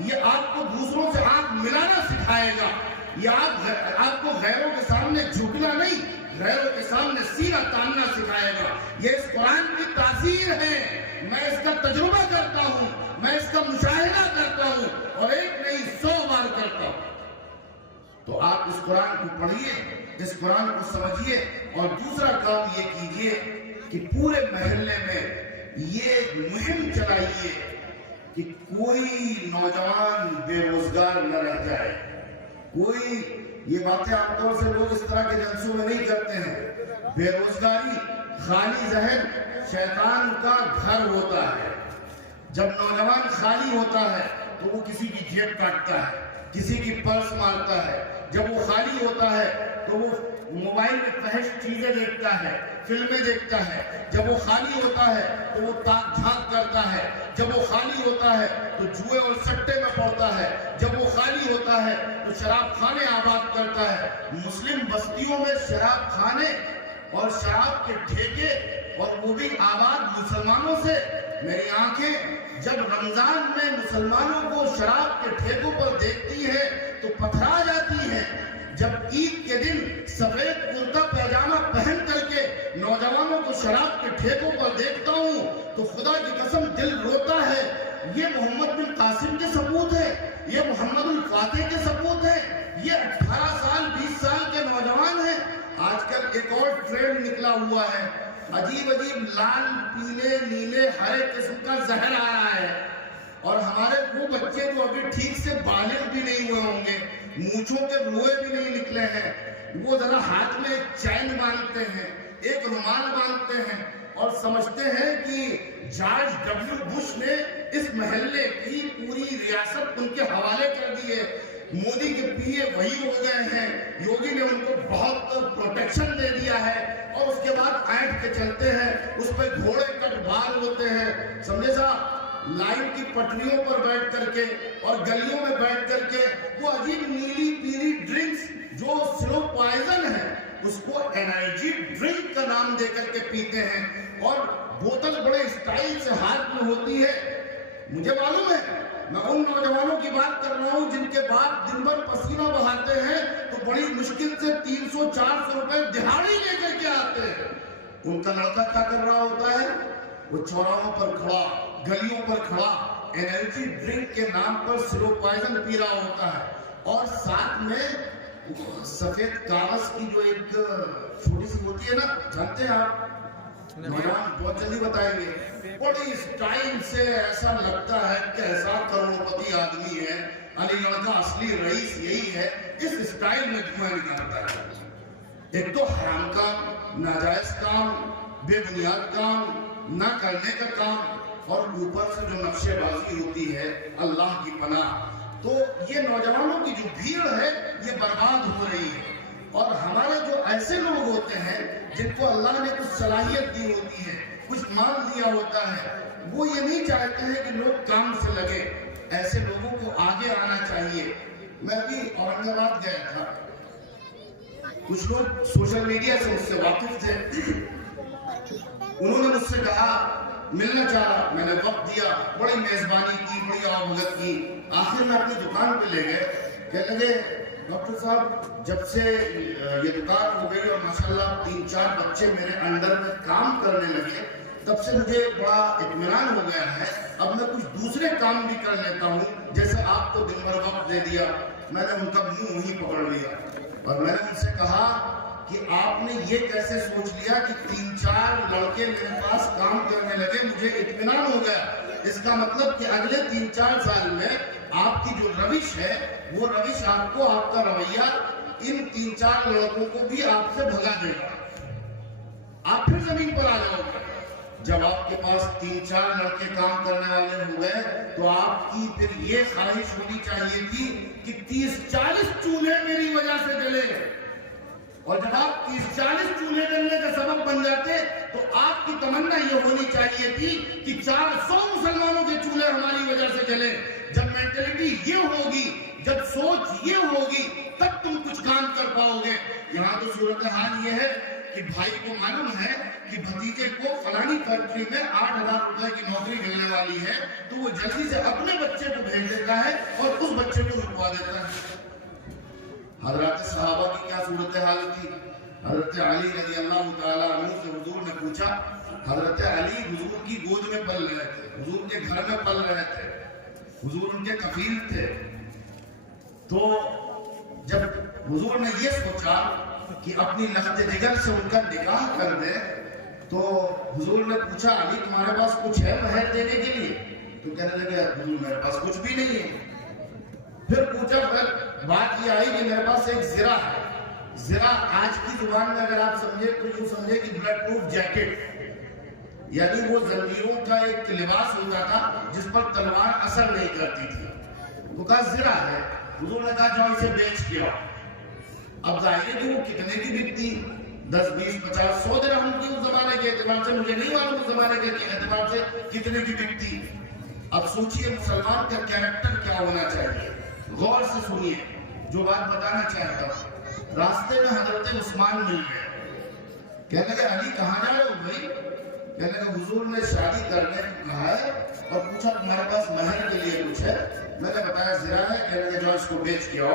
یہ آپ کو دوسروں سے آنکھ ملانا سکھائے گا، یہ آپ کو غیروں کے سامنے جھکنا نہیں، غیروں کے سامنے سینہ تاننا سکھائے گا۔ یہ اس قرآن کی تاثیر ہے، میں اس کا تجربہ کرتا ہوں، میں اس کا مشاہدہ کرتا ہوں، اور ایک نہیں 100 بار کرتا ہوں۔ تو آپ اس قرآن کو پڑھیے، اس قرآن کو سمجھیے، اور دوسرا کام یہ کیجئے کہ پورے محلے میں یہ مہم چلائیے کہ کوئی نوجوان بے روزگار نہ رہ جائے۔ کوئی یہ باتیں عام طور سے لوگ اس طرح کے جلسوں میں نہیں کرتے ہیں۔ بے روزگاری، خالی ذہن شیطان کا گھر ہوتا ہے۔ جب نوجوان خالی ہوتا ہے تو وہ کسی کی جیب کاٹتا ہے، کسی کی پرس مارتا ہے۔ جب وہ خالی ہوتا ہے تو وہ موبائل میں فحش چیزیں دیکھتا ہے، فلمیں دیکھتا ہے۔ جب وہ خالی ہوتا ہے تو وہ تاک جھانک کرتا ہے۔ جب وہ خالی ہوتا ہے تو جوئے اور سٹے میں پڑتا ہے۔ جب وہ خالی ہوتا ہے تو شراب خانے آباد کرتا ہے۔ مسلم بستیوں میں شراب خانے اور شراب کے ٹھیکے، اور وہ بھی آباد مسلمانوں سے۔ میری آنکھیں جب رمضان میں مسلمانوں کو شراب کے ٹھیکوں پر دیکھتی ہے تو پتھرا جاتی ہے۔ جب عید کے دن سفید کرتا پیجامہ پہن کر کے نوجوانوں کو شراب کے ٹھیکوں پر دیکھتا ہوں تو خدا کی قسم دل روتا ہے. یہ محمد بن قاسم کے سپوت ہے, یہ محمد الفاتح کے سپوت ہے, یہ 18 سال 20 سال کے نوجوان ہیں. آج کل ایک اور ٹرینڈ نکلا ہوا ہے, عجیب عجیب لال پیلے نیلے ہر ایک قسم کا زہر آ رہا ہے, اور ہمارے وہ بچے جو ابھی ٹھیک سے بالغ بھی نہیں ہوئے ہوں گے, مونچھوں کے روئے بھی نہیں نکلے ہیں, وہ ذرا ہاتھ میں ایک چین باندھتے ہیں, ایک رومال باندھتے ہیں اور سمجھتے ہیں کہ جارج ڈبلیو بش نے اس محلے کی پوری ریاست ان کے حوالے کر دی ہے. مودی کے پی اے وہی ہو گئے ہیں, یوگی نے ان کو بہت پروٹیکشن دے دیا ہے, اور اس کے بعد اینٹ کے چلتے ہیں, اس پہ گھوڑے کٹ بال ہوتے ہیں. سمجھے صاحب, لائن کی پٹریوں پر بیٹھ کر کے اور گلیوں میں بیٹھ کر کے وہ عجیب نیلی پیلی ڈرنکس جو سلو پوائزن ہے اس کو انرجی ڈرنک کا نام دے کر کے پیتے ہیں, اور بوتل بڑے اسٹائل سے ہاتھ میں ہوتی ہے. مجھے معلوم ہے, میں ان نوجوانوں کی بات کر رہا ہوں جن کے باپ دن بھر پسینہ بہاتے ہیں تو بڑی مشکل سے 300-400 روپے دہاڑی لے کر کے آتے ہیں. ان کا لڑکا کیا کر رہا ہوتا ہے, وہ چوراہوں پر کھڑا, گلیوں پر کھڑا انرجی ڈرنک کے نام پر سلو پوائزن پی رہا ہوتا ہے, اور ساتھ میں سفید کاغذ کی جو ایک چھوٹی سی ہوتی ہے نا, جانتے ہیں آپ, نوجوان بہت جلدی بتائیں گے, بڑی اسٹائل سے ایسا لگتا ہے کہ ایسا کروڑپتی آدمی ہے, علی گڑھ کا اصلی رئیس یہی ہے, اس اسٹائل میں دھواں نکالتا ہے. ایک تو حرام کام, ناجائز کام, بے بنیاد کام, نہ کرنے کا کام, اور اوپر سے جو نقشے بازی ہوتی ہے, اللہ کی پناہ. تو یہ نوجوانوں کی جو بھیڑ ہے یہ برباد ہو رہی ہے, اور ہمارے جو ایسے لوگ ہوتے ہیں جن کو اللہ نے کچھ صلاحیت دی ہوتی ہے, کچھ مال دیا ہوتا ہے, وہ یہ نہیں چاہتے ہیں کہ لوگ کام سے لگے. ایسے لوگوں کو آگے آنا چاہیے. میں ابھی اورنگ آباد گیا تھا, کچھ لوگ سوشل میڈیا سے اس سے واقف تھے, انہوں نے مجھ سے کہا ملنا چاہا, میں نے وقت دیا, بڑی میزبانی کی, بڑی آبھگت کی. آخر میں اپنی دکان پہ لے گئے, کہنے لگے ڈاکٹر صاحب جب سے یہ دکان ہو گئی اور ماشاءاللہ 3-4 بچے میرے انڈر میں کام کرنے لگے, تب سے مجھے بڑا اطمینان ہو گیا ہے, اب میں کچھ دوسرے کام بھی کر لیتا ہوں, جیسے آپ کو دن بھر وقت دے دیا. میں نے ان کا منہ وہیں پکڑ لیا اور میں نے ان سے کہا کہ آپ نے یہ کیسے سوچ لیا کہ 3-4 لڑکے میرے پاس کام کرنے لگے, مجھے اطمینان ہو گیا. اس کا مطلب کہ اگلے 3-4 سال میں آپ کی جو روش ہے وہ روش آپ کو, آپ کا رویہ ان 3-4 لڑکوں کو بھی آپ سے بھگا دے گا. آپ پھر زمین پر آ جاؤ گے. جب آپ کے پاس 3-4 لڑکے کام کرنے والے ہو گئے تو آپ کی پھر یہ خواہش ہونی چاہیے تھی کہ 30-40 چولہے میری وجہ سے جلے, اور جب آپ 30-40 چولہے جلنے کا سبب بن جاتے تو آپ کی تمنا یہ ہونی چاہیے تھی کہ 400 مسلمانوں کے چولہے ہماری وجہ سے جلے. جب مینٹلٹی یہ ہوگی, جب سوچ یہ ہوگی, تب تم کچھ کام کر پاؤ گے. یہاں تو صورتحال یہ ہے کہ بھائی کو معلوم ہے کہ بھتیجے کو فلانی فیکٹری میں 8,000 روپے کی نوکری ملنے والی ہے, تو وہ جلدی سے اپنے بچے کو بھیج دیتا ہے اور اس بچے کو رکوا دیتا ہے. حضرات صحابہ کی کیا صورتحال تھی. حضرت علی رضی اللہ تعالیٰ عنہ سے حضور نے پوچھا. حضرت علی حضور کی گود میں پل رہے تھے, حضور کے گھر میں پل رہے تھے, حضور ان کے کفیل تھے. تو جب حضور نے یہ سوچا کہ اپنی لخت جگر سے ان کا نکاح کر دے, تو حضور نے پوچھا علی تمہارے پاس کچھ ہے مہر دینے کے لیے؟ تو کہنے لگے حضور میرے پاس کچھ بھی نہیں ہے. پھر پوچھا, پھر بات یہ آئی کہ میرے پاس ایک زرہ ہے. زرہ آج کی زبان میں اگر آپ سمجھے تو یوں سمجھے کہ بلڈ پروف جیکٹ, یعنی وہ زنجیروں کا ایک لباس ہوتا تھا جس پر تلوار اثر نہیں کرتی تھی. تو کہا زرہ ہے. حضور نے کہا جاؤ اسے بیچ کے آؤ. اب ظاہر ہے کہ وہ کتنے کی بکتی, 10, 20, 50, 100 درہم کی اس زمانے کے اعتبار سے, مجھے نہیں معلوم اس زمانے کے اعتبار سے کتنے کی بکتی. اب سوچئے مسلمان کا کیریکٹر کیا ہونا چاہیے. غور سے سنیے جو بات بتانا چاہتا ہوں. راستے میں حضرت عثمان مل گئے, کہنے لگے علی کہاں جا رہے ہو بھائی؟ کہنے لگے حضور نے شادی کرنے کو کہا ہے اور پوچھا تمہارے پاس مہر کے لیے کچھ ہے؟ میں نے بتایا زرہ ہے. کہنے لگے جاؤ اس کو بیچ کے آؤ.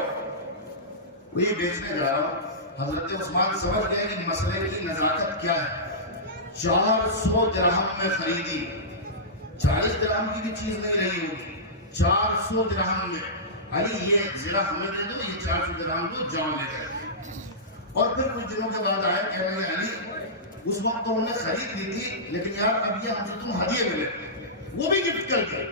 وہی بیچنے جا رہا ہوں. حضرت عثمان سمجھ گئے کہ مسئلے کی نزاکت کیا ہے. 400 درہم میں خریدی. 40 درہم کی بھی چیز نہیں رہی ہوگی، 400 درہم میں علی یہ زرہ ہمیں دے دو، یہ 400 درہم دو، جاؤ لے گئے۔ اور پھر کچھ دنوں کے بعد آئے کہنے لگے علی اس وقت تو ہم نے خرید لی تھی لیکن یار اب یہ ہم سے تم ہدیے ملے، وہ بھی گفٹ کر کے۔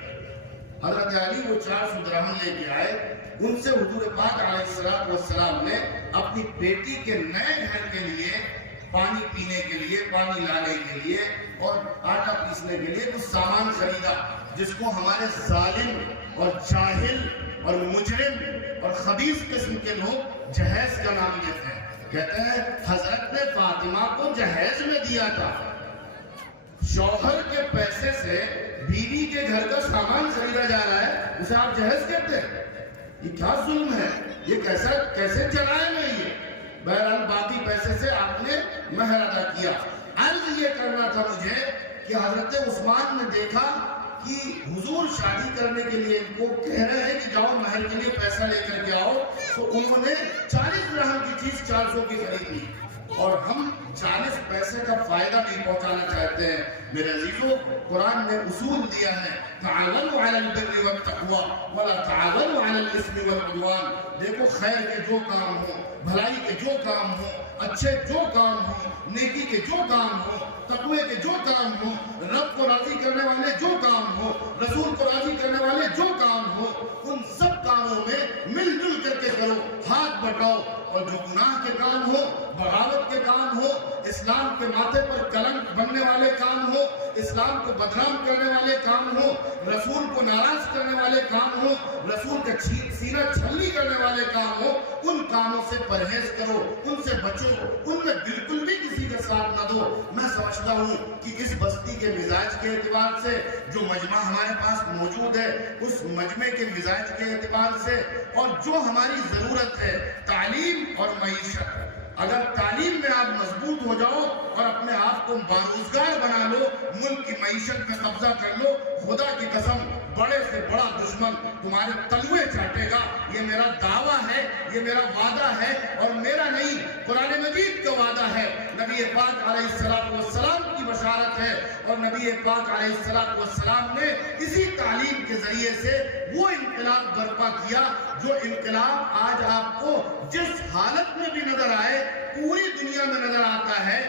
حضرت علی وہ 400 درہم لے کے آئے، ان سے حضور پاک علیہ السلام نے اپنی بیٹی کے نئے گھر کے لیے پانی پینے کے لیے، پانی لانے کے لیے اور آٹا پیسنے کے لیے کچھ سامان خریدا، جس کو ہمارے ظالم اور جاہل اور مجرم اور خبیث قسم کے لوگ جہیز کا نام دیتے ہیں۔ کہتے ہیں حضرت نے فاطمہ کو جہیز میں دیا تھا، شوہر کے پیسے سے بیوی کے گھر کا سامان خریدا جا رہا ہے، اسے آپ جہیز کہتے ہیں؟ یہ کیا ظلم ہے، یہ کیسے چلائے میں یہ؟ بہرحال باقی پیسے سے آپ نے مہر ادا کیا۔ عرض یہ کرنا تھا مجھے کہ حضرت عثمان نے دیکھا کہ حضور شادی کرنے کے لیے ان کو کہہ رہے ہیں کہ جاؤ مہر کے لیے پیسہ لے کر کے آؤ، تو انہوں نے 40 درہم کی چیز 400 کی خرید لی، اور ہم 40 پیسے کا فائدہ نہیں پہنچانا چاہتے ہیں۔ میرے عزیزو، قرآن نے اصول دیا ہے، تعاونوا علی البر والتقوی ولا تعاونوا علی الاثم والعدوان۔ دیکھو خیر کے جو کام ہوں، بھلائی کے جو کام ہوں، اچھے جو کام ہوں، نیکی کے جو کام ہوں، تقوی کے جو کام ہوں، رب کو راضی کرنے والے جو کام ہوں، رسول کو راضی کرنے والے جو کام ہوں، ان سب کاموں میں مل جل کر کے کرو، ہاتھ بٹاؤ۔ اور جو گناہ کے کام ہو، بغاوت کے کام ہو، اسلام کے ماتھے پر کلنک بننے والے کام ہو، اسلام کو بدنام کرنے والے کام ہو، رسول کو ناراض کرنے والے کام ہو، رسول کا سینہ چھلنی کرنے والے کام ہو، ان کاموں سے پرہیز کرو، ان سے بچو، ان میں بالکل بھی کسی کا ساتھ نہ دو۔ میں سمجھتا ہوں کہ اس بستی کے مزاج کے اعتبار سے جو مجمع ہمارے پاس موجود ہے، اس مجمع کے مزاج کے اعتبار سے اور جو ہماری ضرورت ہے تعلیم اور معیشت، اگر تعلیم میں آپ مضبوط ہو جاؤ اور اپنے آپ کو باروزگار بنا لو، ملک کی معیشت میں قبضہ کر لو، خدا کی قسم بڑے سے بڑا دشمن تمہارے تلوے چاٹے گا۔ یہ میرا دعویٰ ہے، یہ میرا وعدہ ہے، اور میرا نہیں، قرآن مجید کا وعدہ ہے۔ نبی پاک علیہ السلام کی بشارت ہے، اور نبی پاک علیہ السلام نے اسی تعلیم کے ذریعے سے وہ انقلاب برپا کیا جو انقلاب آج آپ کو جس حالت میں بھی نظر آئے پوری دنیا میں نظر آتا ہے۔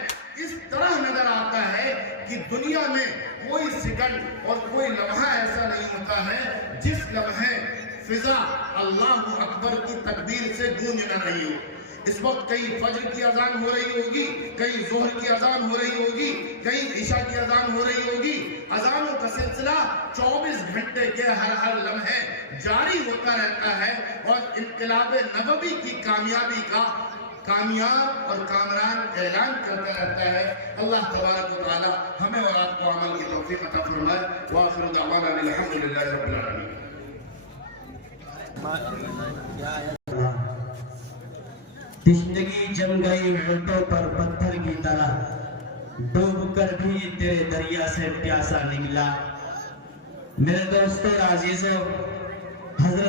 اس طرح نظر آتا ہے کہ دنیا میں کوئی سیکنڈ اور کوئی لمحہ ایسا نہیں ہوتا ہے جس لمحے فضا اللہ اکبر کی تکبیر سے گونج نہ رہی ہو۔ اس وقت کہیں فجر کی اذان ہو رہی ہوگی، کہیں ظہر کی اذان ہو رہی ہوگی، کہیں عشاء کی اذان ہو رہی ہوگی۔ اذانوں کا سلسلہ 24 گھنٹے کے ہر لمحے جاری ہوتا رہتا ہے، اور انقلاب نبوی کی کامیابی کا کامیاب اور کامران اعلان کرتا رہتا ہے۔ اللہ تبارک و تعالی ہمیں اور آپ کو عمل کی توفیق عطا فرمائے۔ وآخر دعوانا الحمدللہ رب العالمین۔ تشنگی جم گئی ہونٹوں پر پتھر کی طرح، ڈوب کر بھی تیرے دریا سے پیاسا نکلا۔ میرے دوستو عزیزو، حضرت